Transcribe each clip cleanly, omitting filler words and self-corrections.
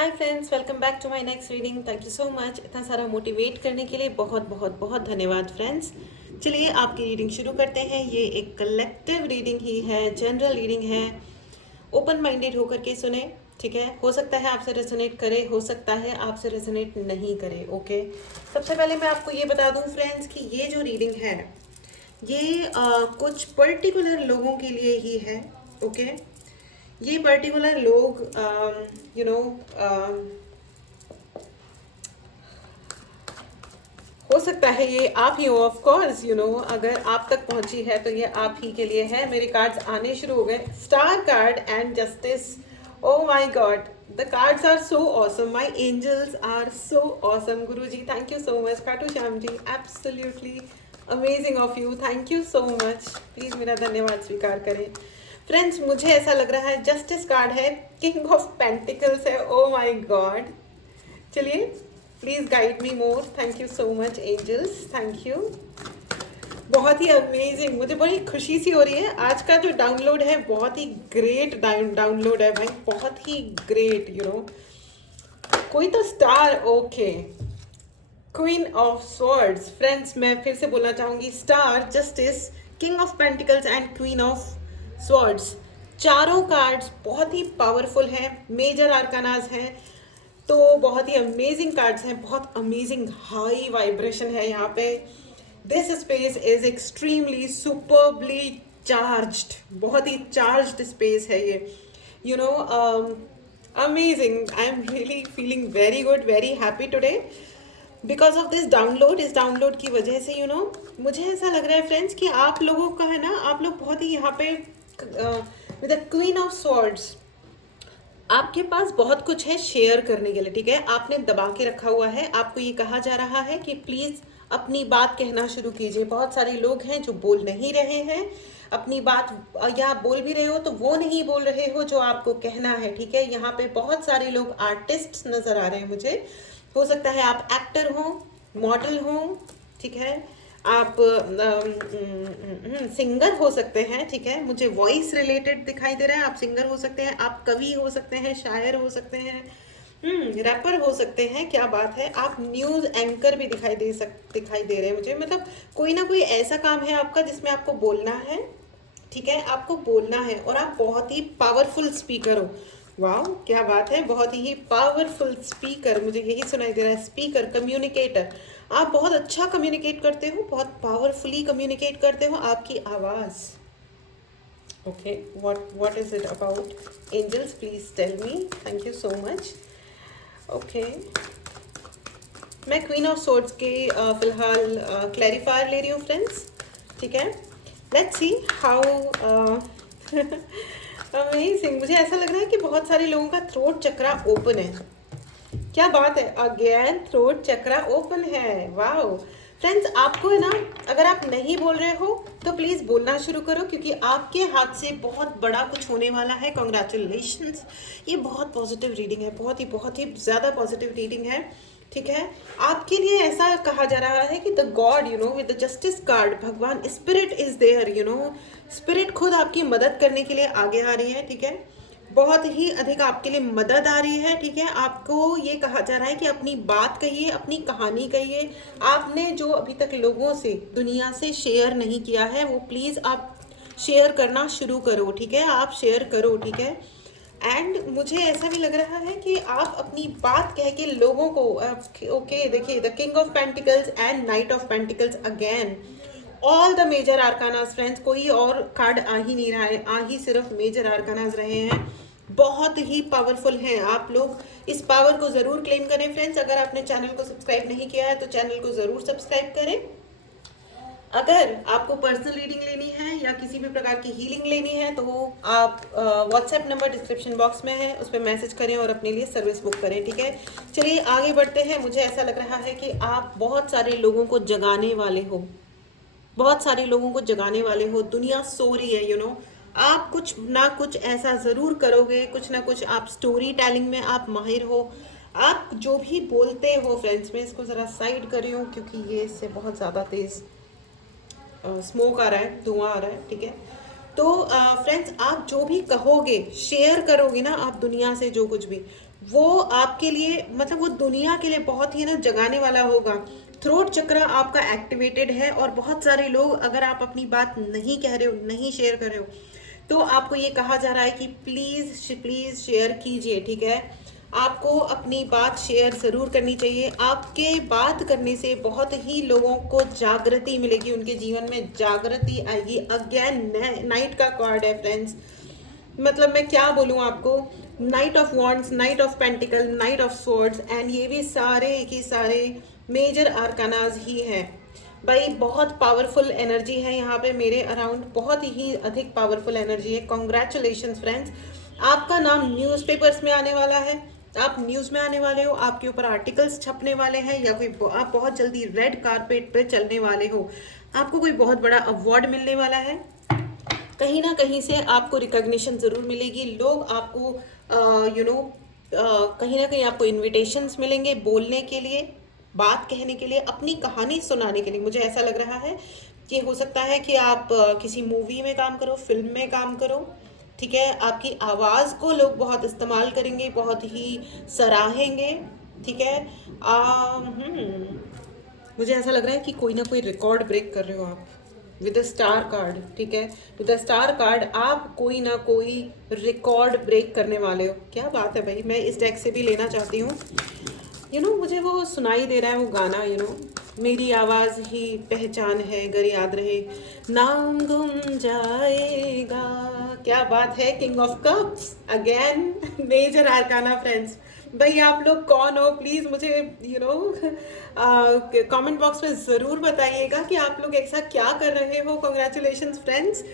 Hi friends, welcome back to my next reading. Thank you so much इतना सारा motivate करने के लिए। बहुत बहुत बहुत धन्यवाद फ्रेंड्स। चलिए आपकी रीडिंग शुरू करते हैं। ये एक कलेक्टिव रीडिंग ही है, जनरल रीडिंग है। ओपन माइंडेड होकर के सुने, ठीक है। हो सकता है आपसे रेजोनेट करे, हो सकता है आपसे रेजोनेट नहीं करे। ओके, सबसे पहले मैं आपको ये बता दूं फ्रेंड्स कि ये जो रीडिंग है ये कुछ पर्टिकुलर लोगों के लिए ही है। ओके, ये पर्टिकुलर लोग यू नो हो सकता है ये आप ही हो। ऑफ कोर्स अगर आप तक पहुंची है तो ये आप ही के लिए है। मेरे कार्ड्स आने शुरू हो गए। Star card and justice. Oh my god, the cards are so awesome, my angels are so awesome. Guruji thank you so much. Khatu Shyam ji absolutely amazing of you, thank you so much. Please मेरा धन्यवाद स्वीकार करें। Friends, मुझे ऐसा लग रहा है justice card है, किंग ऑफ पेंटिकल्स है। ओ माय गॉड, चलिए please guide me more. Thank you so much angels, thank you. बहुत ही अमेजिंग, मुझे बड़ी खुशी सी हो रही है। आज का जो डाउनलोड है बहुत ही ग्रेट डाउनलोड है भाई, बहुत ही ग्रेट। कोई तो star. Okay, queen of swords. Friends, मैं फिर से बोलना चाहूंगी, star, justice, king of pentacles and queen of swords. चारों कार्ड्स बहुत ही पावरफुल हैं, मेजर आर्कानाज हैं, तो बहुत ही अमेजिंग कार्ड्स हैं। बहुत अमेजिंग हाई वाइब्रेशन है यहाँ पे। This space is extremely superbly charged, बहुत ही चार्ज्ड स्पेस है ये। You know amazing, I am really feeling very good, very happy today because of this download. इस डाउनलोड की वजह से मुझे ऐसा लग रहा है फ्रेंड्स कि आप लोगों का है ना, आप लोग बहुत ही यहाँ पे with the queen of swords आपके पास बहुत कुछ है शेयर करने के लिए, ठीक है। आपने दबा के रखा हुआ है, आपको ये कहा जा रहा है कि प्लीज अपनी बात कहना शुरू कीजिए। बहुत सारे लोग हैं जो बोल नहीं रहे हैं अपनी बात, या बोल भी रहे हो तो वो नहीं बोल रहे हो जो आपको कहना है, ठीक है। यहाँ पे बहुत सारे लोग आर्टिस्ट नजर आ रहे हैं मुझे। हो सकता है आप एक्टर हो, मॉडल हो, ठीक है। आप सिंगर हो सकते हैं, ठीक है। मुझे वॉइस रिलेटेड दिखाई दे रहा है। आप सिंगर हो सकते हैं, आप कवि हो सकते हैं, शायर हो सकते हैं, रैपर हो सकते हैं। क्या बात है, आप न्यूज़ एंकर भी दिखाई दे रहे हैं मुझे। मतलब कोई ना कोई ऐसा काम है आपका जिसमें आपको बोलना है, ठीक है। आपको बोलना है और आप बहुत ही पावरफुल स्पीकर हो। वाह, क्या बात है, बहुत ही पावरफुल स्पीकर, मुझे यही सुनाई दे रहा है। स्पीकर, कम्युनिकेटर, आप बहुत अच्छा कम्युनिकेट करते हो, बहुत पावरफुली कम्युनिकेट करते हो। आपकी आवाज़, okay, what is it about angels, please tell me. Thank you so much. Okay, मैं क्वीन ऑफ सोर्ड्स के फिलहाल क्लैरिफायर ले रही हूँ फ्रेंड्स, ठीक है। Let's see how amazing. मुझे ऐसा लग रहा है कि बहुत सारे लोगों का थ्रोट चक्रा ओपन है। क्या बात है, अगेन थ्रोट चक्रा ओपन है। वाओ फ्रेंड्स, आपको है ना, अगर आप नहीं बोल रहे हो तो प्लीज बोलना शुरू करो, क्योंकि आपके हाथ से बहुत बड़ा कुछ होने वाला है। कॉन्ग्रेचुलेशंस, ये बहुत पॉजिटिव रीडिंग है, बहुत ही ज़्यादा पॉजिटिव रीडिंग है, ठीक है। आपके लिए ऐसा कहा जा रहा है कि the God with the justice card, भगवान स्पिरिट इज देयर, स्पिरिट खुद आपकी मदद करने के लिए आगे आ रही है, ठीक है। बहुत ही अधिक आपके लिए मदद आ रही है, ठीक है। आपको ये कहा जा रहा है कि अपनी बात कहिए, अपनी कहानी कहिए। आपने जो अभी तक लोगों से, दुनिया से शेयर नहीं किया है, वो प्लीज़ आप शेयर करना शुरू करो, ठीक है। आप शेयर करो, ठीक है। एंड मुझे ऐसा भी लग रहा है कि आप अपनी बात कह के लोगों को, ओके देखिए, the king of pentacles and knight of pentacles again, all the major arcanas friends. कोई और कार्ड आ ही नहीं रहा है, आ ही सिर्फ मेजर आर्कानास रहे हैं। बहुत ही पावरफुल हैं आप लोग। इस पावर को ज़रूर क्लेम करें फ्रेंड्स। अगर आपने चैनल को सब्सक्राइब नहीं किया है तो चैनल को ज़रूर सब्सक्राइब करें। अगर आपको पर्सनल रीडिंग लेनी है या किसी भी प्रकार की हीलिंग लेनी है तो आप व्हाट्सएप नंबर डिस्क्रिप्शन बॉक्स में है, उस पर मैसेज करें और अपने लिए सर्विस बुक करें, ठीक है। चलिए आगे बढ़ते हैं। मुझे ऐसा लग रहा है कि आप बहुत सारे लोगों को जगाने वाले हो, बहुत सारे लोगों को जगाने वाले हो। दुनिया सो रही है, आप कुछ ना कुछ ऐसा ज़रूर करोगे, कुछ ना कुछ। आप स्टोरी टेलिंग में आप माहिर हो। आप जो भी बोलते हो फ्रेंड्स, मैं इसको ज़रा साइड कर रही हूँ क्योंकि ये इससे बहुत ज़्यादा तेज़ स्मोक आ रहा है, धुआं आ रहा है, ठीक है। तो फ्रेंड्स, आप जो भी कहोगे, शेयर करोगे ना आप दुनिया से जो कुछ भी, वो आपके लिए मतलब वो दुनिया के लिए बहुत ही ना जगाने वाला होगा। थ्रोट चक्र आपका एक्टिवेटेड है और बहुत सारे लोग, अगर आप अपनी बात नहीं कह रहे हो, नहीं शेयर कर रहे हो, तो आपको ये कहा जा रहा है कि प्लीज़ प्लीज़ शेयर कीजिए, ठीक है। आपको अपनी बात शेयर ज़रूर करनी चाहिए। आपके बात करने से बहुत ही लोगों को जागृति मिलेगी, उनके जीवन में जागृति आएगी। अगेन नाइट का कार्ड है फ्रेंड्स, मतलब मैं क्या बोलूँ आपको, night of wands, night of pentacle, night of swords, and ये भी सारे के सारे मेजर आर्कानाज ही हैं भाई। बहुत पावरफुल एनर्जी है यहाँ पे मेरे अराउंड, बहुत ही अधिक पावरफुल एनर्जी है। कॉन्ग्रेचुलेशंस फ्रेंड्स, आपका नाम न्यूज़पेपर्स में आने वाला है, आप न्यूज़ में आने वाले हो, आपके ऊपर आर्टिकल्स छपने वाले हैं, या कोई आप बहुत जल्दी रेड कारपेट पे चलने वाले हो, आपको कोई बहुत बड़ा अवार्ड मिलने वाला है। कहीं ना कहीं से आपको रिकॉग्निशन ज़रूर मिलेगी। लोग आपको कहीं ना कहीं आपको इनविटेशंस मिलेंगे बोलने के लिए, बात कहने के लिए, अपनी कहानी सुनाने के लिए। मुझे ऐसा लग रहा है कि हो सकता है कि आप किसी मूवी में काम करो, फिल्म में काम करो, ठीक है। आपकी आवाज़ को लोग बहुत इस्तेमाल करेंगे, बहुत ही सराहेंगे, ठीक है। मुझे ऐसा लग रहा है कि कोई ना कोई रिकॉर्ड ब्रेक कर रहे हो आप विद अ स्टार कार्ड, ठीक है। विद अ स्टार कार्ड आप कोई ना कोई रिकॉर्ड ब्रेक करने वाले हो। क्या बात है भाई, मैं इस डेक से भी लेना चाहती हूँ। मुझे वो सुनाई दे रहा है वो गाना, मेरी आवाज़ ही पहचान है, अगर याद रहे नाम गुम जाएगा। क्या बात है, king of cups again, major arcana friends. भाई आप लोग कौन हो, प्लीज़ मुझे कमेंट बॉक्स में ज़रूर बताइएगा कि आप लोग ऐसा क्या कर रहे हो। कॉन्ग्रेचुलेशंस फ्रेंड्स,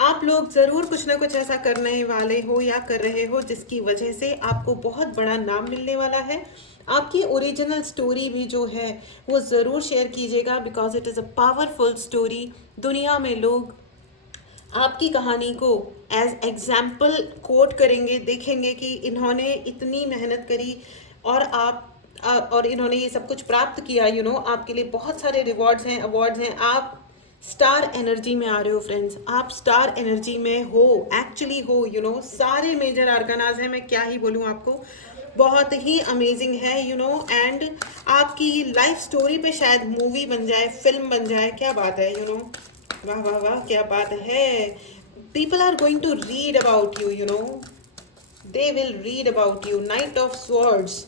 आप लोग ज़रूर कुछ ना कुछ ऐसा करने वाले हो या कर रहे हो जिसकी वजह से आपको बहुत बड़ा नाम मिलने वाला है। आपकी ओरिजिनल स्टोरी भी जो है वो ज़रूर शेयर कीजिएगा, because it is a powerful story. दुनिया में लोग आपकी कहानी को एज एग्जाम्पल कोट करेंगे, देखेंगे कि इन्होंने इतनी मेहनत करी और और इन्होंने ये सब कुछ प्राप्त किया। आपके लिए बहुत सारे रिवॉर्ड्स हैं, अवार्ड्स हैं। आप स्टार एनर्जी में आ रहे हो फ्रेंड्स, आप स्टार एनर्जी में हो, एक्चुअली हो। सारे मेजर आर्कानाज हैं, मैं क्या ही बोलूँ आपको, बहुत ही अमेजिंग है। एंड आपकी लाइफ स्टोरी पे शायद मूवी बन जाए, फिल्म बन जाए। क्या बात है, वाह वाह वाह, क्या बात है। People are going to read about you, they will read about you. Knight of swords,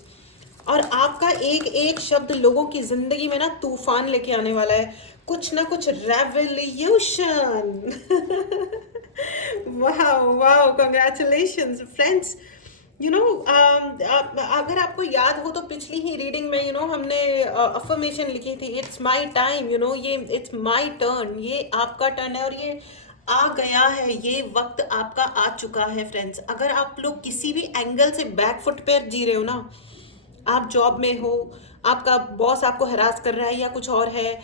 और आपका एक एक शब्द लोगों की जिंदगी में ना तूफान लेके आने वाला है, कुछ ना कुछ रेवोल्यूशन। वाह वाह, कंग्रेचुलेशंस फ्रेंड्स। अगर आपको याद हो तो पिछली ही रीडिंग में हमने अफर्मेशन लिखी थी, इट्स माय टाइम, ये इट्स माय टर्न, ये आपका टर्न है और ये आ गया है, ये वक्त आपका आ चुका है फ्रेंड्स। अगर आप लोग किसी भी एंगल से बैक फुट पे जी रहे हो ना, आप जॉब में हो, आपका बॉस आपको हरास कर रहा है या कुछ और है,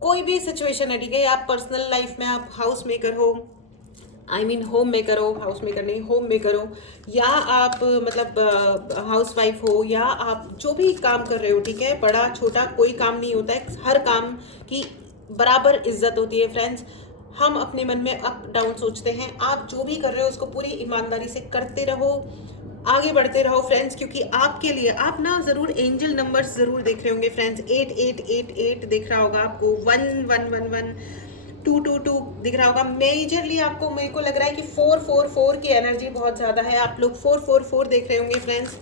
कोई भी सिचुएशन है, ठीक है। आप पर्सनल लाइफ में आप हाउस मेकर हो, होम मेकर हो, हाउस मेकर नहीं, होम मेकर हो, या आप मतलब हाउस वाइफ हो, या आप जो भी काम कर रहे हो, ठीक है। बड़ा छोटा कोई काम नहीं होता है, हर काम की बराबर इज्जत होती है फ्रेंड्स। हम अपने मन में अप डाउन सोचते हैं, आप जो भी कर रहे हो उसको पूरी ईमानदारी से करते रहो, आगे बढ़ते रहो फ्रेंड्स, क्योंकि आपके लिए आप ना ज़रूर एंजल नंबर्स ज़रूर देख रहे होंगे फ्रेंड्स। 8888 दिख रहा होगा आपको, 1111, 222 दिख रहा होगा। मेजरली आपको, मेरे को लग रहा है कि 444 की एनर्जी बहुत ज़्यादा है, आप लोग 444 देख रहे होंगे फ्रेंड्स।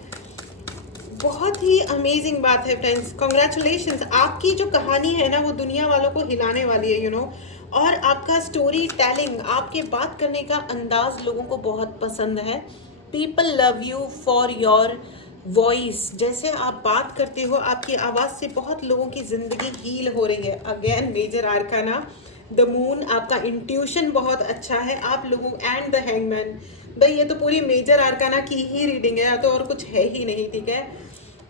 बहुत ही अमेजिंग बात है फ्रेंड्स, कॉन्ग्रेचुलेशंस। आपकी जो कहानी है ना वो दुनिया वालों को हिलाने वाली है, और आपका स्टोरी टेलिंग, आपके बात करने का अंदाज लोगों को बहुत पसंद है। People love you for your voice, जैसे आप बात करते हो, आपकी आवाज़ से बहुत लोगों की ज़िंदगी हील हो रही है। Again major arcana the moon, आपका इंट्यूशन बहुत अच्छा है आप लोगों, एंड द हैंगमैन। भाई ये तो पूरी मेजर आर्काना की ही रीडिंग है, तो और कुछ है ही नहीं, ठीक है।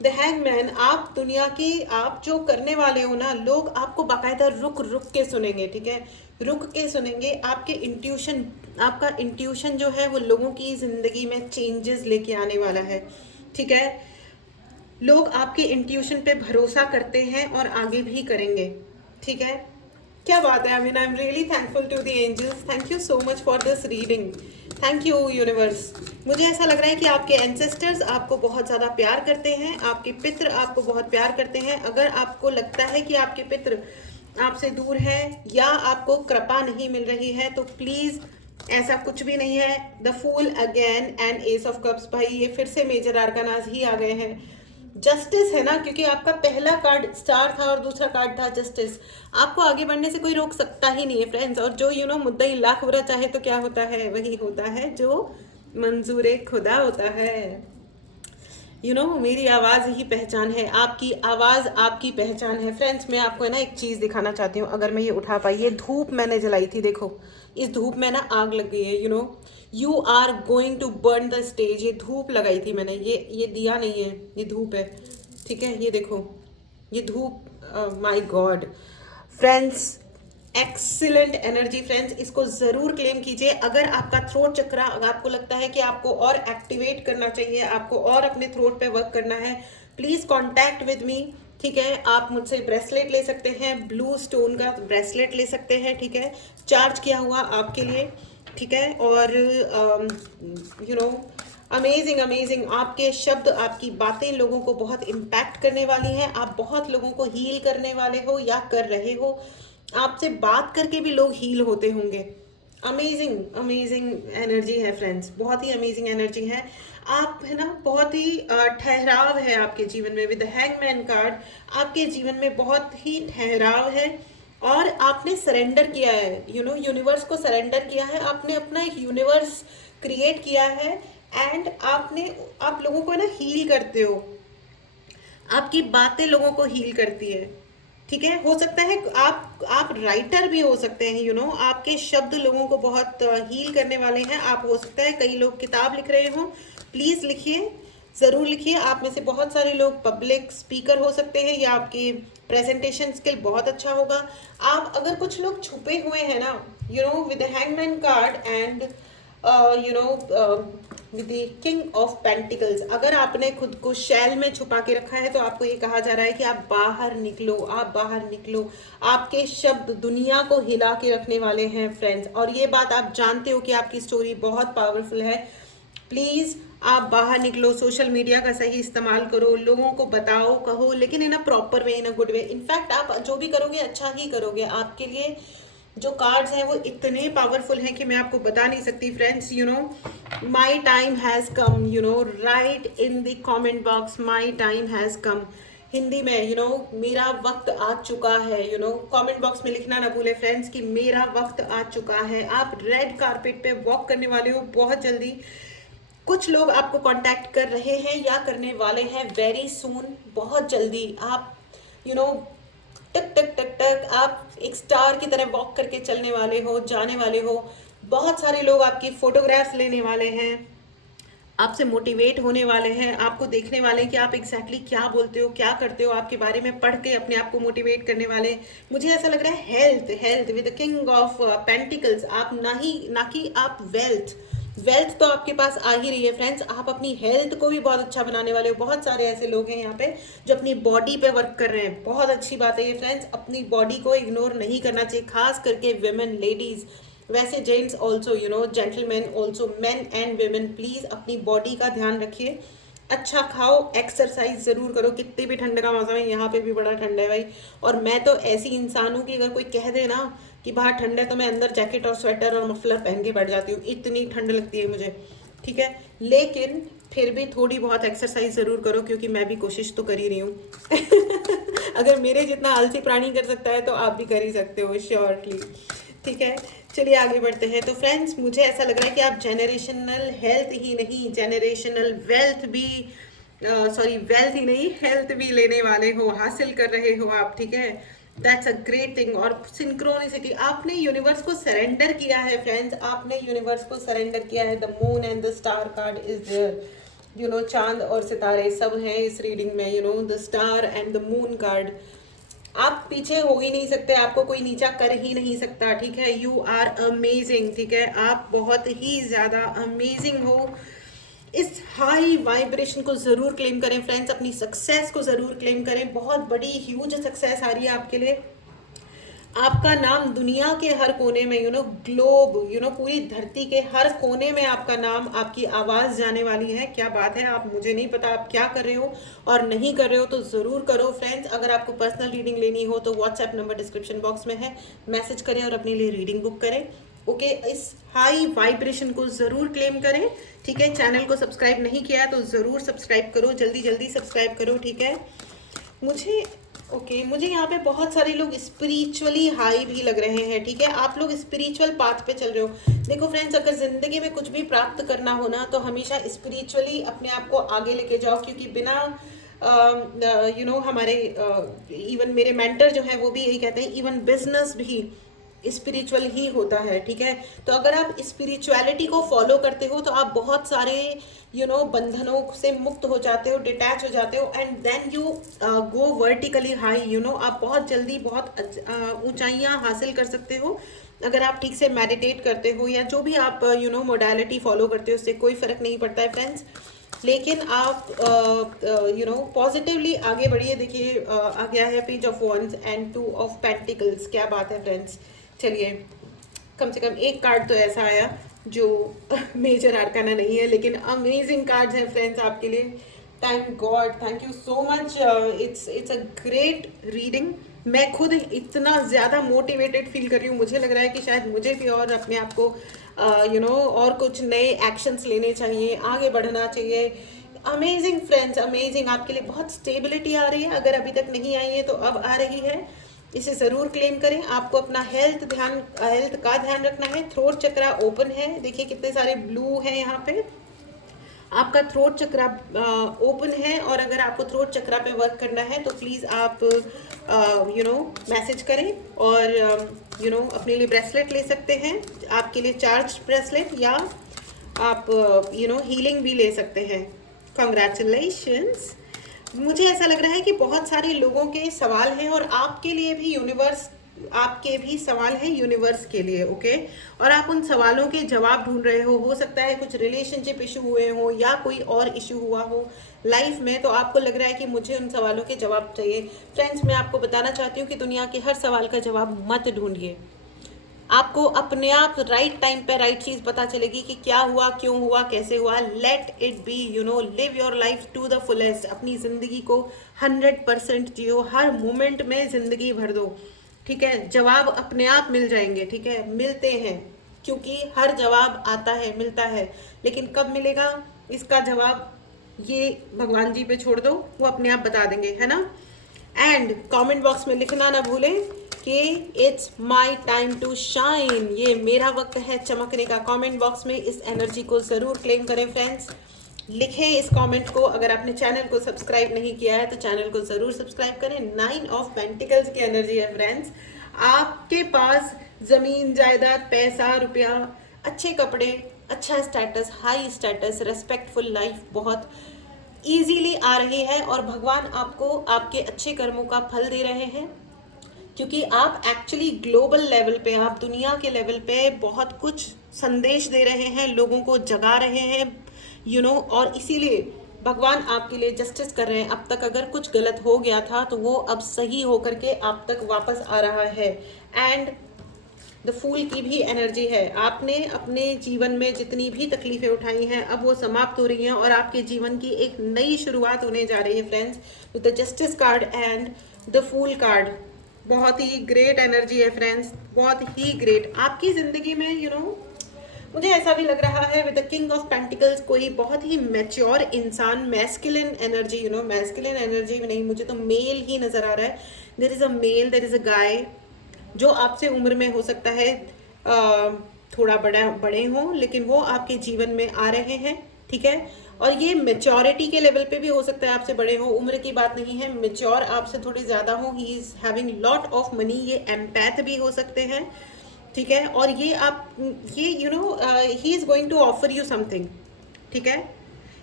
द हैंगमैन, आप दुनिया की, आप जो करने वाले हो ना, लोग आपको बाकायदा रुक रुक के सुनेंगे, ठीक है। रुक के सुनेंगे, आपके इंट्यूशन, आपका इंट्यूशन जो है वो लोगों की ज़िंदगी में चेंजेस लेके आने वाला है, ठीक है। लोग आपके इंट्यूशन पे भरोसा करते हैं और आगे भी करेंगे, ठीक है। क्या बात है, I am really thankful to the angels, thank you so much for this reading. Thank you universe. मुझे ऐसा लग रहा है कि आपके एंसेस्टर्स आपको बहुत ज़्यादा प्यार करते हैं, आपके पितृ आपको बहुत प्यार करते हैं। अगर आपको लगता है कि आपके पितृ आपसे दूर हैं या आपको कृपा नहीं मिल रही है तो प्लीज़, ऐसा कुछ भी नहीं है। The fool again and ace of cups, भाई ये फिर से मेजर आर्कानाज ही आ गए हैं। जस्टिस है ना, क्योंकि आपका पहला कार्ड स्टार था और दूसरा कार्ड था जस्टिस। आपको आगे बढ़ने से कोई रोक सकता ही नहीं है फ्रेंड्स। और जो मुद्दई लाख बुरा चाहे तो क्या होता है, वही होता है जो मंजूर खुदा होता है। मेरी आवाज़ ही पहचान है, आपकी आवाज़ आपकी पहचान है। फ्रेंड्स मैं आपको है ना एक चीज़ दिखाना चाहती हूँ, अगर मैं ये उठा पाई। ये धूप मैंने जलाई थी, देखो इस धूप में ना आग लग गई है। You are going to burn the stage. ये धूप लगाई थी मैंने, ये दिया नहीं है, ये धूप है, ठीक है। ये देखो ये धूप, my God friends, excellent energy friends, इसको ज़रूर क्लेम कीजिए। अगर आपका थ्रोट चक्रा, अगर आपको लगता है कि आपको और एक्टिवेट करना चाहिए, आपको और अपने थ्रोट पे वर्क करना है, प्लीज़ कॉन्टैक्ट विद मी, ठीक है। आप मुझसे ब्रेसलेट ले सकते हैं, ब्लू स्टोन का ब्रेसलेट ले सकते हैं, ठीक है, चार्ज किया हुआ आपके लिए, ठीक है। और अमेजिंग अमेजिंग, आपके शब्द, आपकी बातें लोगों को बहुत इम्पैक्ट करने वाली हैं। आप बहुत लोगों को हील करने वाले हो या कर रहे हो। आपसे बात करके भी लोग हील होते होंगे। अमेजिंग अमेजिंग एनर्जी है फ्रेंड्स, बहुत ही अमेजिंग एनर्जी है। आप है ना, बहुत ही ठहराव है आपके जीवन में। विद द हैंगमैन कार्ड आपके जीवन में बहुत ही ठहराव है और आपने सरेंडर किया है, यूनिवर्स को सरेंडर किया है। आपने अपना एक यूनिवर्स क्रिएट किया है एंड आप लोगों को ना हील करते हो। आपकी बातें लोगों को हील करती है, ठीक है। हो सकता है आप राइटर भी हो सकते हैं, आपके शब्द लोगों को बहुत हील करने वाले हैं। आप हो सकता है कई लोग किताब लिख रहे हो, प्लीज़ लिखिए, ज़रूर लिखिए। आप में से बहुत सारे लोग पब्लिक स्पीकर हो सकते हैं या आपकी प्रेजेंटेशन स्किल बहुत अच्छा होगा। आप अगर कुछ लोग छुपे हुए हैं ना, with the hangman card and with the king of pentacles, अगर आपने खुद को शैल में छुपा के रखा है तो आपको ये कहा जा रहा है कि आप बाहर निकलो, आप बाहर निकलो। आपके शब्द दुनिया को हिला के रखने वाले हैं फ्रेंड्स, और ये बात आप जानते हो कि आपकी स्टोरी बहुत पावरफुल है। प्लीज़ आप बाहर निकलो, सोशल मीडिया का सही इस्तेमाल करो, लोगों को बताओ, कहो, लेकिन in a proper way, in a good way. In fact आप जो भी करोगे अच्छा ही करोगे। आपके लिए जो कार्ड्स हैं वो इतने पावरफुल हैं कि मैं आपको बता नहीं सकती friends. My time has come, right in the comment box, my time has come. Hindi में मेरा वक्त आ चुका है। कमेंट बॉक्स में लिखना ना भूले फ्रेंड्स कि मेरा वक्त आ चुका है। आप रेड कारपेट पे वॉक करने वाले हो बहुत जल्दी। कुछ लोग आपको कांटेक्ट कर रहे हैं या करने वाले हैं वेरी सून, बहुत जल्दी। आप टक टक टक टक, आप एक स्टार की तरह वॉक करके चलने वाले हो, जाने वाले हो। बहुत सारे लोग आपकी फोटोग्राफ्स लेने वाले हैं, आपसे मोटिवेट होने वाले हैं, आपको देखने वाले हैं कि आप एग्जैक्टली क्या बोलते हो, क्या करते हो, आपके बारे में पढ़ के अपने आप को मोटिवेट करने वाले हैं। मुझे ऐसा लग रहा है health, health with the king of pentacles. आप ना कि आप वेल्थ तो आपके पास आ ही रही है फ्रेंड्स। आप अपनी हेल्थ को भी बहुत अच्छा बनाने वाले हो। बहुत सारे ऐसे लोग हैं यहाँ पे जो अपनी बॉडी पे वर्क कर रहे हैं, बहुत अच्छी बात है ये फ्रेंड्स। अपनी बॉडी को इग्नोर नहीं करना चाहिए, खास करके विमेन, लेडीज, वैसे gents also, gentleman also, man and women, please अपनी बॉडी का ध्यान रखिए। अच्छा खाओ, एक्सरसाइज ज़रूर करो। कितने भी ठंड का मौसम है, यहाँ पे भी बड़ा ठंड है भाई। और मैं तो ऐसी इंसान हूँ कि अगर कोई कह दे ना कि बाहर ठंड है तो मैं अंदर जैकेट और स्वेटर और मफलर पहन के बैठ जाती हूँ, इतनी ठंड लगती है मुझे, ठीक है। लेकिन फिर भी थोड़ी बहुत एक्सरसाइज ज़रूर करो, क्योंकि मैं भी कोशिश तो कर ही रही हूँ। अगर मेरे जितना आलसी प्राणी कर सकता है तो आप भी कर ही सकते हो, श्योरली, ठीक है। चलिए आगे बढ़ते हैं। तो फ्रेंड्स मुझे ऐसा लग रहा है कि आप जेनरेशनल हेल्थ ही नहीं, जेनरेशनल वेल्थ भी, वेल्थ ही नहीं, हेल्थ भी लेने वाले हो, हासिल कर रहे हो आप, ठीक है। That's a great thing. और सिंक्रोनिसिटी, आपने यूनिवर्स को सरेंडर किया है फ्रेंड्स, आपने यूनिवर्स को सरेंडर किया है। The moon and the star card is there, चांद और सितारे सब हैं इस रीडिंग में, the star and the moon card. आप पीछे हो ही नहीं सकते, आपको कोई नीचा कर ही नहीं सकता, ठीक है। यू आर अमेजिंग, ठीक है। आप बहुत ही ज़्यादा अमेजिंग हो। इस हाई वाइब्रेशन को ज़रूर क्लेम करें फ्रेंड्स, अपनी सक्सेस को ज़रूर क्लेम करें। बहुत बड़ी ह्यूज सक्सेस आ रही है आपके लिए। आपका नाम दुनिया के हर कोने में, ग्लोब, पूरी धरती के हर कोने में आपका नाम, आपकी आवाज़ जाने वाली है। क्या बात है। आप, मुझे नहीं पता आप क्या कर रहे हो और नहीं कर रहे हो तो ज़रूर करो फ्रेंड्स। अगर आपको पर्सनल रीडिंग लेनी हो तो व्हाट्सएप नंबर डिस्क्रिप्शन बॉक्स में है, मैसेज करें और अपने लिए रीडिंग बुक करें। ओके, इस हाई वाइब्रेशन को ज़रूर क्लेम करें। ठीक है, चैनल को सब्सक्राइब नहीं किया तो ज़रूर सब्सक्राइब करो, जल्दी जल्दी सब्सक्राइब करो। ठीक है, मुझे यहाँ पे बहुत सारे लोग स्पिरिचुअली हाई भी लग रहे हैं। ठीक है, आप लोग स्पिरिचुअल पाथ पे चल रहे हो। देखो फ्रेंड्स, अगर ज़िंदगी में कुछ भी प्राप्त करना हो ना तो हमेशा स्पिरिचुअली अपने आप को आगे लेके जाओ, क्योंकि बिना हमारे इवन मेरे मेंटर जो है वो भी यही कहते हैं, इवन बिजनेस भी स्पिरिचुअल ही होता है। ठीक है, तो अगर आप स्पिरिचुअलिटी को फॉलो करते हो तो आप बहुत सारे बंधनों से मुक्त हो जाते हो, डिटैच हो जाते हो, and then you go vertically high. आप बहुत जल्दी बहुत ऊंचाइयां हासिल कर सकते हो अगर आप ठीक से मेडिटेट करते हो, या जो भी आप मोडालिटी फॉलो करते हो, उससे कोई फ़र्क नहीं पड़ता है फ्रेंड्स। लेकिन आप पॉजिटिवली आगे बढ़िए। देखिए आ गया है page of wands and 2 of pentacles. क्या बात है फ्रेंड्स। चलिए, कम से कम एक कार्ड तो ऐसा आया जो मेजर आर्काना नहीं है, लेकिन अमेजिंग कार्ड्स हैं फ्रेंड्स आपके लिए। Thank God, thank you so much. It's a great reading. मैं खुद इतना ज़्यादा मोटिवेटेड फील कर रही हूँ, मुझे लग रहा है कि शायद मुझे भी और अपने आप को और कुछ नए एक्शंस लेने चाहिए, आगे बढ़ना चाहिए। Amazing friends, amazing. आपके लिए बहुत स्टेबिलिटी आ रही है, अगर अभी तक नहीं आई है तो अब आ रही है। इसे ज़रूर क्लेम करें। आपको अपना हेल्थ का ध्यान रखना है। थ्रोट चक्रा ओपन है, देखिए कितने सारे ब्लू हैं यहाँ पे। आपका थ्रोट चक्रा ओपन है, और अगर आपको थ्रोट चक्रा पे वर्क करना है तो प्लीज़ आप मैसेज करें, और अपने लिए ब्रेसलेट ले सकते हैं, आपके लिए चार्ज ब्रेसलेट, या आप हीलिंग भी ले सकते हैं। कॉन्ग्रेचुलेशंस। मुझे ऐसा लग रहा है कि बहुत सारे लोगों के सवाल हैं, और आपके लिए भी आपके भी सवाल हैं यूनिवर्स के लिए। ओके, और आप उन सवालों के जवाब ढूंढ रहे हो सकता है कुछ रिलेशनशिप इशू हुए हो या कोई और इशू हुआ हो लाइफ में, तो आपको लग रहा है कि मुझे उन सवालों के जवाब चाहिए। फ्रेंड्स, मैं आपको बताना चाहती हूँ कि दुनिया के हर सवाल का जवाब मत ढूंढिए। आपको अपने आप राइट टाइम पे राइट चीज़ पता चलेगी कि क्या हुआ, क्यों हुआ, कैसे हुआ। Let it be, live your life to the fullest. अपनी ज़िंदगी को 100% जियो, हर मोमेंट में ज़िंदगी भर दो। ठीक है, जवाब अपने आप मिल जाएंगे। ठीक है, मिलते हैं, क्योंकि हर जवाब आता है, मिलता है, लेकिन कब मिलेगा इसका जवाब ये भगवान जी पे छोड़ दो, वो अपने आप बता देंगे, है ना। एंड कमेंट बॉक्स में लिखना ना भूलें कि it's my time to shine, ये मेरा वक्त है चमकने का। कमेंट बॉक्स में इस एनर्जी को ज़रूर क्लेम करें फ्रेंड्स। लिखें इस कमेंट को। अगर आपने चैनल को सब्सक्राइब नहीं किया है तो चैनल को ज़रूर सब्सक्राइब करें। 9 ऑफ पेंटिकल्स की एनर्जी है फ्रेंड्स। आपके पास ज़मीन, जायदाद, पैसा, रुपया, अच्छे कपड़े, अच्छा status, high status, respectful life बहुत ईजीली आ रही है, और भगवान आपको आपके अच्छे कर्मों का फल दे रहे हैं, क्योंकि आप एक्चुअली ग्लोबल लेवल पे, आप दुनिया के लेवल पे बहुत कुछ संदेश दे रहे हैं, लोगों को जगा रहे हैं, और इसीलिए भगवान आपके लिए जस्टिस कर रहे हैं। अब तक अगर कुछ गलत हो गया था तो वो अब सही होकर के आप तक वापस आ रहा है। एंड द फूल की भी एनर्जी है। आपने अपने जीवन में जितनी भी तकलीफ़ें उठाई हैं अब वो समाप्त हो रही हैं, और आपके जीवन की एक नई शुरुआत होने जा रही है friends, with the justice card and the fool card. बहुत ही ग्रेट एनर्जी है फ्रेंड्स, बहुत ही ग्रेट। आपकी ज़िंदगी में मुझे ऐसा भी लग रहा है with the king of pentacles, कोई बहुत ही मैच्योर इंसान, मैस्कुलिन एनर्जी, मैस्कुलिन एनर्जी में नहीं, मुझे तो मेल ही नज़र आ रहा है। There is a male, there is a guy जो आपसे उम्र में हो सकता है थोड़ा बड़े हों, लेकिन वो आपके जीवन में आ रहे हैं। ठीक है, और ये मेच्योरिटी के लेवल पे भी हो सकता है आपसे बड़े हो, उम्र की बात नहीं है, मेच्योर आपसे थोड़ी ज़्यादा हो। He is having lot of money, ये एम्पैथ भी हो सकते हैं। ठीक है, और ये he is going to offer you something. ठीक है,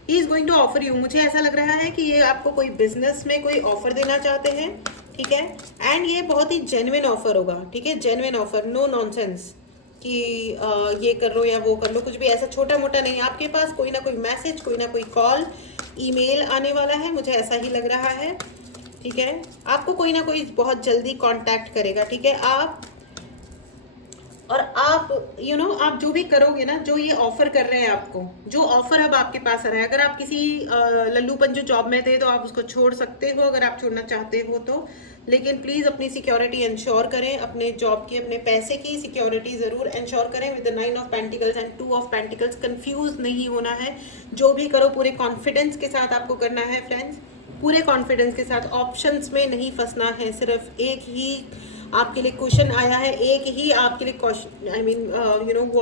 he is going to offer you, मुझे ऐसा लग रहा है कि ये आपको कोई बिजनेस में कोई ऑफर देना चाहते हैं। ठीक है, एंड ये बहुत ही जेन्युइन ऑफर होगा। ठीक है, जेन्युइन ऑफर, नो नॉनसेंस कि ये कर लो या वो कर लो, कुछ भी ऐसा छोटा मोटा नहीं। आपके पास कोई ना कोई मैसेज, कोई ना कोई कॉल, ईमेल आने वाला है, मुझे ऐसा ही लग रहा है। ठीक है, आपको कोई ना कोई बहुत जल्दी कांटेक्ट करेगा, ठीक है। आप आप जो भी करोगे ना, जो ये ऑफर कर रहे हैं आपको, जो ऑफर अब आपके पास आ रहा है, अगर आप किसी लल्लू पंजू जॉब में थे तो आप उसको छोड़ सकते हो, अगर आप छोड़ना चाहते हो तो। लेकिन प्लीज़ अपनी सिक्योरिटी इंश्योर करें, अपने जॉब की, अपने पैसे की सिक्योरिटी ज़रूर इंश्योर करें with the 9 of pentacles and 2 of pentacles. Confuse नहीं होना है, जो भी करो पूरे कॉन्फिडेंस के साथ आपको करना है फ्रेंड्स, पूरे कॉन्फिडेंस के साथ। ऑप्शंस में नहीं फंसना है, सिर्फ एक ही आपके लिए क्वेश्चन आया है, एक ही आपके लिए क्वेश्चन, आई मीन वो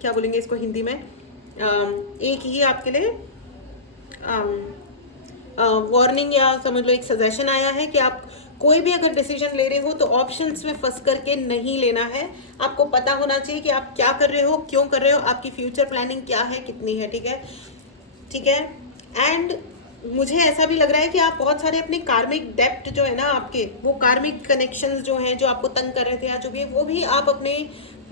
क्या बोलेंगे इसको हिंदी में, एक ही आपके लिए वार्निंग या समझ लो एक सजेशन आया है कि आप कोई भी अगर डिसीजन ले रहे हो तो ऑप्शंस में फंस करके नहीं लेना है। आपको पता होना चाहिए कि आप क्या कर रहे हो, क्यों कर रहे हो, आपकी फ्यूचर प्लानिंग क्या है, कितनी है, ठीक है, ठीक है। एंड मुझे ऐसा भी लग रहा है कि आप बहुत सारे अपने कार्मिक डेप्ट जो है ना आपके, वो कार्मिक कनेक्शंस जो हैं, जो आपको तंग कर रहे थे या जो भी, वो भी आप अपने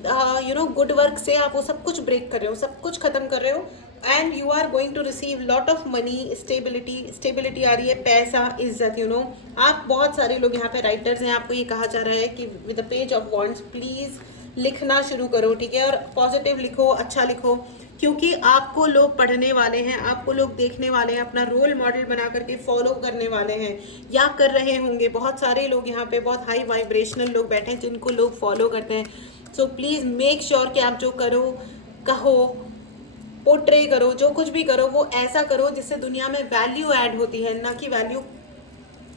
गुड वर्क से आप वो सब कुछ ब्रेक कर रहे हो, सब कुछ खत्म कर रहे हो। And you are going to receive lot of money, stability आ रही है, पैसा, इज्जत, आप बहुत सारे लोग यहाँ पे राइटर्स हैं, आपको ये कहा जा रहा है कि with the page of wands please लिखना शुरू करो, ठीक है, और पॉजिटिव लिखो, अच्छा लिखो, क्योंकि आपको लोग पढ़ने वाले हैं, आपको लोग देखने वाले हैं, अपना रोल मॉडल बना करके फॉलो करने वाले हैं या कर रहे होंगे। बहुत सारे लोग यहाँ पे, बहुत हाई वाइब्रेशनल लोग बैठे हैं जिनको लोग फॉलो करते हैं। सो प्लीज़ मेक श्योर कि आप जो करो, कहो, पोर्ट्रे करो, जो कुछ भी करो वो ऐसा करो जिससे दुनिया में वैल्यू ऐड होती है, ना कि वैल्यू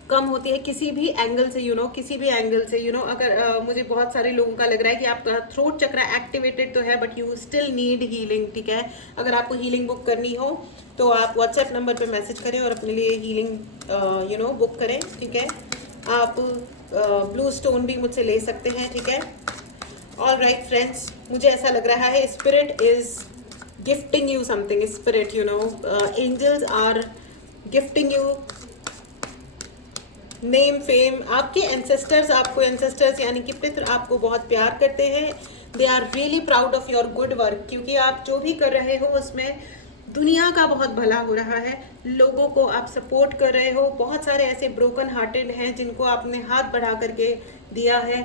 कम होती है किसी भी एंगल से, किसी भी एंगल से, अगर मुझे बहुत सारे लोगों का लग रहा है कि आपका थ्रोट चक्र एक्टिवेटेड तो है but you still need healing, ठीक है। अगर आपको हीलिंग बुक करनी हो तो आप व्हाट्सएप नंबर पे मैसेज करें और अपने लिए हीलिंग बुक करें, ठीक है। आप ब्लू स्टोन भी मुझसे ले सकते हैं, ठीक है। ऑल राइट फ्रेंड्स, मुझे ऐसा लग रहा है spirit is gifting you something, spirit angels are gifting you name, fame. आपके एंसेस्टर्स, आपको एंसेस्टर्स यानी कि पितृ आपको बहुत प्यार करते हैं, they are really proud of your good work, क्योंकि आप जो भी कर रहे हो उसमें दुनिया का बहुत भला हो रहा है, लोगों को आप सपोर्ट कर रहे हो। बहुत सारे ऐसे ब्रोकन हार्टेड हैं जिनको आपने हाथ बढ़ा करके दिया है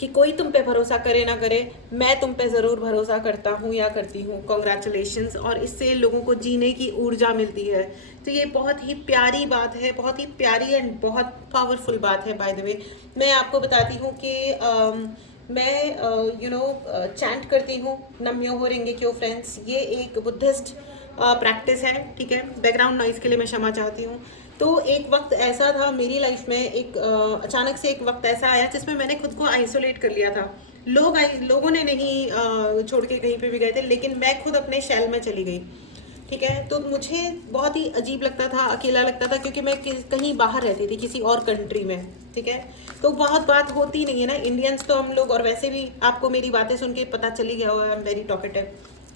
कि कोई तुम पे भरोसा करे ना करे, मैं तुम पे ज़रूर भरोसा करता हूँ या करती हूँ, कॉन्ग्रेचुलेशंस। और इससे लोगों को जीने की ऊर्जा मिलती है, तो ये बहुत ही प्यारी बात है, बहुत ही प्यारी एंड बहुत पावरफुल बात है। बाय द वे मैं आपको बताती हूँ कि मैं चैंट करती हूँ नम्यो हो रेंगे क्यों फ्रेंड्स, ये एक बुद्धिस्ट प्रैक्टिस है, ठीक है। बैकग्राउंड नॉइज़ के लिए मैं क्षमा चाहती हूँ। तो एक वक्त ऐसा था मेरी लाइफ में, एक अचानक से एक वक्त ऐसा आया जिसमें मैंने खुद को आइसोलेट कर लिया था। लोगों ने नहीं छोड़ के कहीं पे भी गए थे, लेकिन मैं खुद अपने शैल में चली गई, ठीक है। तो मुझे बहुत ही अजीब लगता था, अकेला लगता था, क्योंकि मैं कहीं बाहर रहती थी, किसी और कंट्री में, ठीक है। तो बहुत बात होती नहीं है ना, इंडियंस तो हम लोग, और वैसे भी आपको मेरी बातें सुन के पता चली गया होगा, आई एम वेरी टॉकेटिव,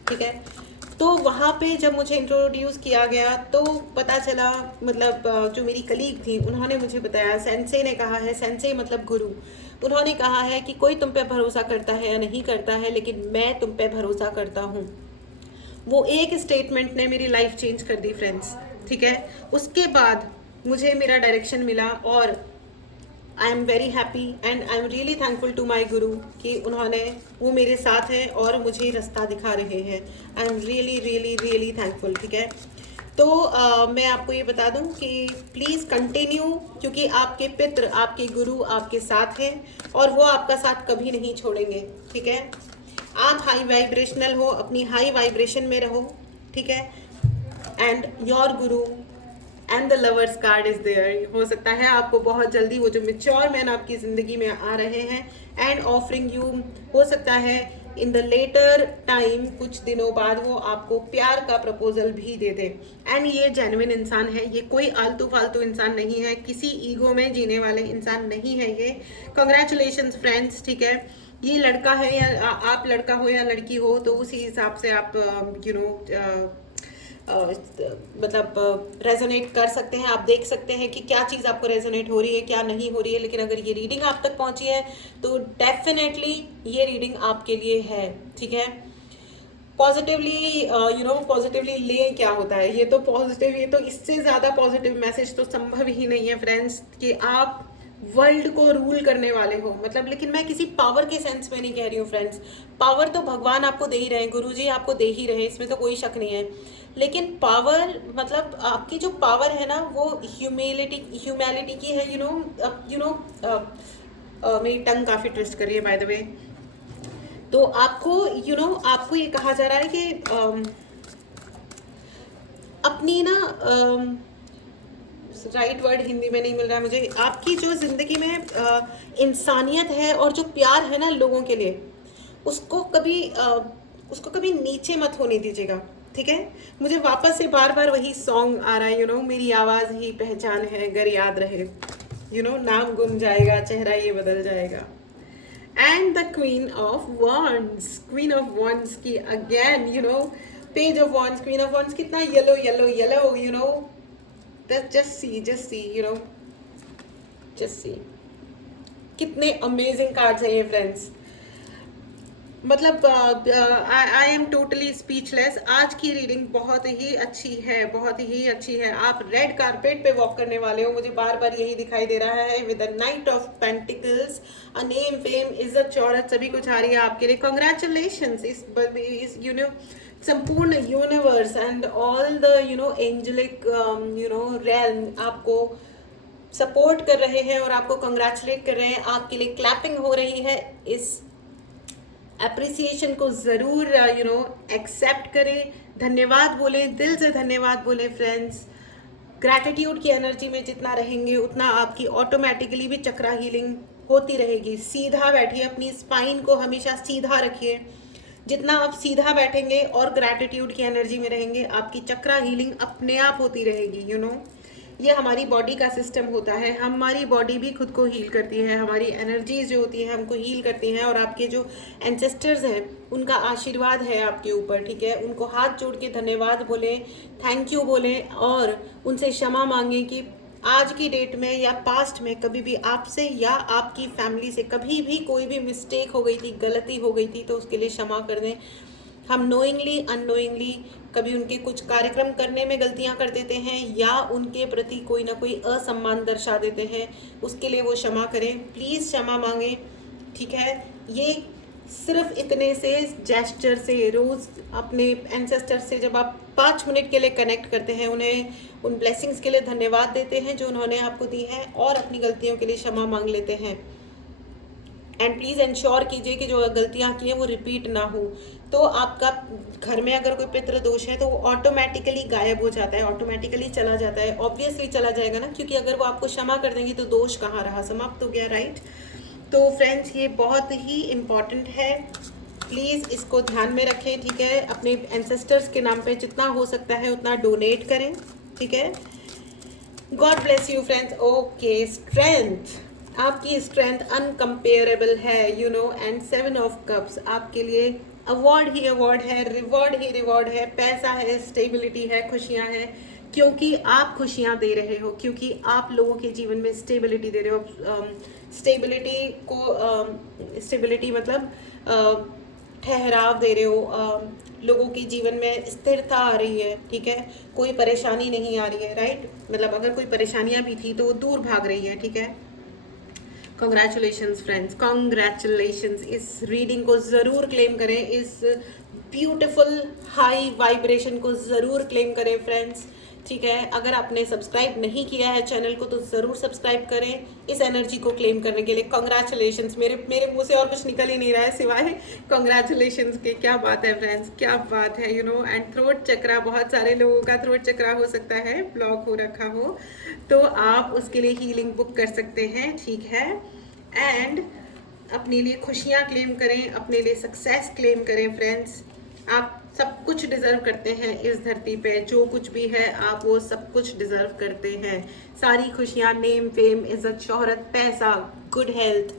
ठीक है। तो वहाँ पे जब मुझे इंट्रोड्यूस किया गया तो पता चला, मतलब जो मेरी कलीग थी उन्होंने मुझे बताया, सेंसे ने कहा है, सेंसे मतलब गुरु, उन्होंने कहा है कि कोई तुम पे भरोसा करता है या नहीं करता है, लेकिन मैं तुम पे भरोसा करता हूँ। वो एक स्टेटमेंट ने मेरी लाइफ चेंज कर दी फ्रेंड्स, ठीक है। उसके बाद मुझे मेरा डायरेक्शन मिला और I am very happy and I am really thankful to my guru कि उन्होंने, वो मेरे साथ हैं और मुझे रास्ता दिखा रहे हैं। आई am really really really thankful, ठीक है। तो मैं आपको ये बता दूं कि प्लीज़ कंटिन्यू, क्योंकि आपके पितृ, आपके गुरु आपके साथ हैं और वो आपका साथ कभी नहीं छोड़ेंगे, ठीक है। आप हाई वाइब्रेशनल हो, अपनी हाई वाइब्रेशन में रहो, ठीक है। And your guru and the lovers card is there. हो सकता है आपको बहुत जल्दी वो जो मेच्योर मैन आपकी ज़िंदगी में आ रहे हैं एंड ऑफरिंग यू, हो सकता है इन द लेटर टाइम, कुछ दिनों बाद वो आपको प्यार का प्रपोजल भी दे दे। एंड ये जेन्युइन इंसान है, ये कोई आलतू फालतू इंसान नहीं है, किसी ईगो में जीने वाले इंसान नहीं है ये। कॉन्ग्रेचुलेशंस फ्रेंड्स, ठीक है। ये लड़का है या आप लड़का हो या लड़की हो, तो उसी हिसाब से आप मतलब रेजोनेट कर सकते हैं। आप देख सकते हैं कि क्या चीज़ आपको रेजोनेट हो रही है, क्या नहीं हो रही है। लेकिन अगर ये रीडिंग आप तक पहुंची है तो डेफिनेटली ये रीडिंग आपके लिए है, ठीक है। पॉजिटिवली पॉजिटिवली ले क्या होता है, ये तो पॉजिटिव, ये तो इससे ज़्यादा पॉजिटिव मैसेज तो संभव ही नहीं है फ्रेंड्स कि आप वर्ल्ड को रूल करने वाले हो। मतलब लेकिन मैं किसी पावर के सेंस में नहीं कह रही हूँ फ्रेंड्स, पावर तो भगवान आपको दे ही रहे हैं, गुरु जी आपको दे ही रहे हैं, इसमें तो कोई शक नहीं है। लेकिन पावर मतलब आपकी जो पावर है ना वो ह्यूमैलिटी की है। मेरी टंग काफ़ी ट्विस्ट कर रही है बाय द वे। तो आपको आपको ये कहा जा रहा है कि अपनी ना राइट वर्ड हिंदी में नहीं मिल रहा है मुझे, आपकी जो ज़िंदगी में इंसानियत है और जो प्यार है ना लोगों के लिए, उसको कभी नीचे मत होने दीजिएगा, ठीक है। मुझे वापस से बार बार वही सॉन्ग आ रहा है, मेरी आवाज़ ही पहचान है अगर याद रहे, नाम गुम जाएगा चेहरा ये बदल जाएगा। And the queen of wands की again page of wands, queen of wands कितना yellow yellow yellow, just see कितने अमेजिंग कार्ड्स हैं ये फ्रेंड्स। मतलब आई एम टोटली स्पीचलेस। आज की रीडिंग बहुत ही अच्छी है, बहुत ही अच्छी है। आप रेड कारपेट पे वॉक करने वाले हो, मुझे बार बार यही दिखाई दे रहा है। With the night of pentacles, a name, fame, इज्जत, शौहरत सभी कुछ आ रही है आपके लिए। कॉन्ग्रेचुलेशंस। इस संपूर्ण universe and all the angelic realm आपको सपोर्ट कर रहे हैं और आपको कंग्रेचुलेट कर रहे हैं। आपके लिए क्लैपिंग हो रही है। इस अप्रिसिएशन को ज़रूर एक्सेप्ट करें, धन्यवाद बोलें, दिल से धन्यवाद बोलें फ्रेंड्स। ग्रैटिट्यूड की एनर्जी में जितना रहेंगे उतना आपकी ऑटोमेटिकली भी चक्रा हीलिंग होती रहेगी। सीधा बैठिए, अपनी स्पाइन को हमेशा सीधा रखिए। जितना आप सीधा बैठेंगे और ग्रैटिट्यूड की एनर्जी में रहेंगे, आपकी चक्रा हीलिंग अपने आप होती रहेगी। ये हमारी बॉडी का सिस्टम होता है, हमारी बॉडी भी खुद को हील करती है, हमारी एनर्जीज जो होती है हमको हील करती हैं। और आपके जो एंसेस्टर्स हैं उनका आशीर्वाद है आपके ऊपर, ठीक है। उनको हाथ जोड़ के धन्यवाद बोलें, थैंक यू बोलें और उनसे क्षमा मांगें कि आज की डेट में या पास्ट में कभी भी आपसे या आपकी फैमिली से कभी भी कोई भी मिस्टेक हो गई थी, गलती हो गई थी, तो उसके लिए क्षमा कर दें। हम नोइंगली अननोइंगली कभी उनके कुछ कार्यक्रम करने में गलतियां कर देते हैं या उनके प्रति कोई ना कोई असम्मान दर्शा देते हैं, उसके लिए वो क्षमा करें, प्लीज़ क्षमा मांगें, ठीक है। ये सिर्फ इतने से जेस्चर से रोज़ अपने एंसेस्टर से जब आप 5 मिनट के लिए कनेक्ट करते हैं, उन्हें उन ब्लेसिंग्स के लिए धन्यवाद देते हैं जो उन्होंने आपको दी है और अपनी गलतियों के लिए क्षमा मांग लेते हैं। एंड प्लीज़ इंश्योर कीजिए कि जो गलतियाँ की हैं वो रिपीट ना हो। तो आपका घर में अगर कोई पितृ दोष है तो वो ऑटोमेटिकली गायब हो जाता है, ऑटोमेटिकली चला जाता है, ऑब्वियसली चला जाएगा ना, क्योंकि अगर वो आपको क्षमा कर देंगे तो दोष कहाँ रहा, समाप्त हो गया, राइट। तो फ्रेंड्स ये बहुत ही इम्पॉर्टेंट है, प्लीज़ इसको ध्यान में रखें, ठीक है। अपने एंसेस्टर्स के नाम पे जितना हो सकता है उतना डोनेट करें, ठीक है। God bless you friends. Okay, strength, आपकी स्ट्रेंथ अनकम्पेरेबल है, एंड 7 ऑफ कप्स आपके लिए अवार्ड ही अवार्ड है, रिवॉर्ड ही रिवॉर्ड है, पैसा है, स्टेबिलिटी है, खुशियाँ हैं, क्योंकि आप खुशियाँ दे रहे हो, क्योंकि आप लोगों के जीवन में स्टेबिलिटी दे रहे हो। स्टेबिलिटी मतलब ठहराव दे रहे हो, लोगों के जीवन में स्थिरता आ रही है, ठीक है। कोई परेशानी नहीं आ रही है, राइट। मतलब अगर कोई परेशानियां भी थी तो वो दूर भाग रही है, ठीक है। Congratulations friends, congratulations. इस रीडिंग को ज़रूर क्लेम करें, इस ब्यूटीफुल हाई वाइब्रेशन को ज़रूर क्लेम करें फ्रेंड्स, ठीक है। अगर आपने सब्सक्राइब नहीं किया है चैनल को तो ज़रूर सब्सक्राइब करें इस एनर्जी को क्लेम करने के लिए। कॉन्ग्रेचुलेशंस। मेरे मुंह से और कुछ निकल ही नहीं रहा है सिवाय कॉन्ग्रेचुलेशंस के। क्या बात है फ्रेंड्स, क्या बात है, एंड थ्रोट चक्रा, बहुत सारे लोगों का थ्रोट चक्रा हो सकता है ब्लॉक हो रखा हो, तो आप उसके लिए हीलिंग बुक कर सकते हैं, ठीक है। एंड अपने लिए खुशियाँ क्लेम करें, अपने लिए सक्सेस क्लेम करें फ्रेंड्स। आप सब कुछ डिज़र्व करते हैं इस धरती पे, जो कुछ भी है आप वो सब कुछ डिज़र्व करते हैं। सारी खुशियाँ, नेम, फेम, इज्जत, शोहरत, पैसा, good health,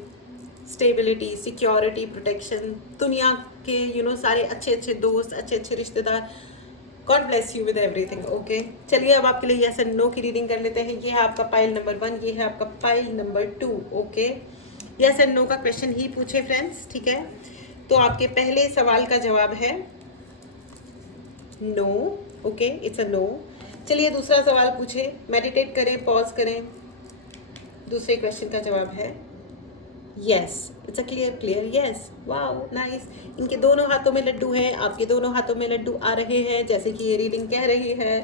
stability, security, protection, दुनिया के सारे अच्छे अच्छे दोस्त, अच्छे अच्छे रिश्तेदार। God bless you with everything. Okay, चलिए अब आपके लिए यस एंड नो की रीडिंग कर लेते हैं। ये है आपका पाइल नंबर 1, ये है आपका pile number 2। Okay, yes and no का क्वेश्चन ही पूछे फ्रेंड्स, ठीक है। तो आपके पहले सवाल का जवाब है no, okay, it's a no. चलिए दूसरा सवाल पूछे, मेडिटेट करें, पॉज करें। दूसरे क्वेश्चन का जवाब है yes, it's a clear yes. Wow nice. इनके दोनों हाथों में लड्डू हैं, आपके दोनों हाथों में लड्डू आ रहे हैं, जैसे कि ये रीडिंग कह रही है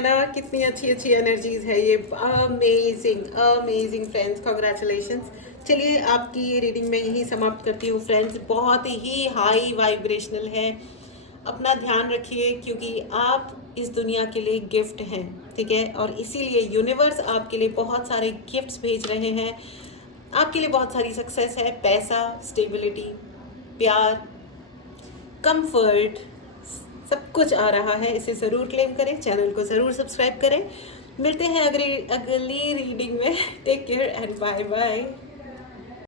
ना। कितनी अच्छी अच्छी एनर्जीज है ये। Amazing amazing friends, congratulations. चलिए आपकी ये रीडिंग मैं यहीं समाप्त करती हूँ फ्रेंड्स। बहुत ही हाई वाइब्रेशनल है। अपना ध्यान रखिए क्योंकि आप इस दुनिया के लिए गिफ्ट हैं, ठीक है, और इसीलिए यूनिवर्स आपके लिए बहुत सारे गिफ्ट्स भेज रहे हैं। आपके लिए बहुत सारी सक्सेस है, पैसा, स्टेबिलिटी, प्यार, कंफर्ट, सब कुछ आ रहा है। इसे ज़रूर क्लेम करें, चैनल को ज़रूर सब्सक्राइब करें। मिलते हैं अगली रीडिंग में। Take care and bye bye.